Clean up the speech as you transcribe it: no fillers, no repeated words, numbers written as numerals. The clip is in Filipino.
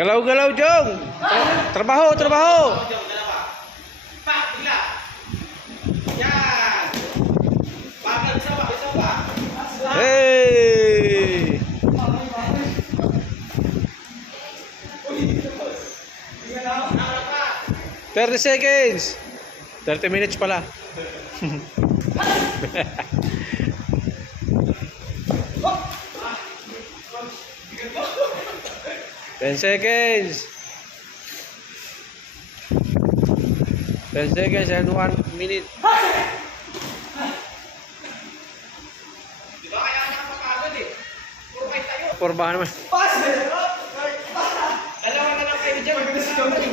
Galaw-galaw, Jong. Trabaho, trabaho. Pak, bila. Yan. Bakal isa pa. Hey! 30 seconds. 30 minutes pala. 10 seconds. 10 seconds and 1 minute. Diba kaya nakapagod eh? Puro kayo tayo. Porbahan naman. Dalawa na lang kayo dyan.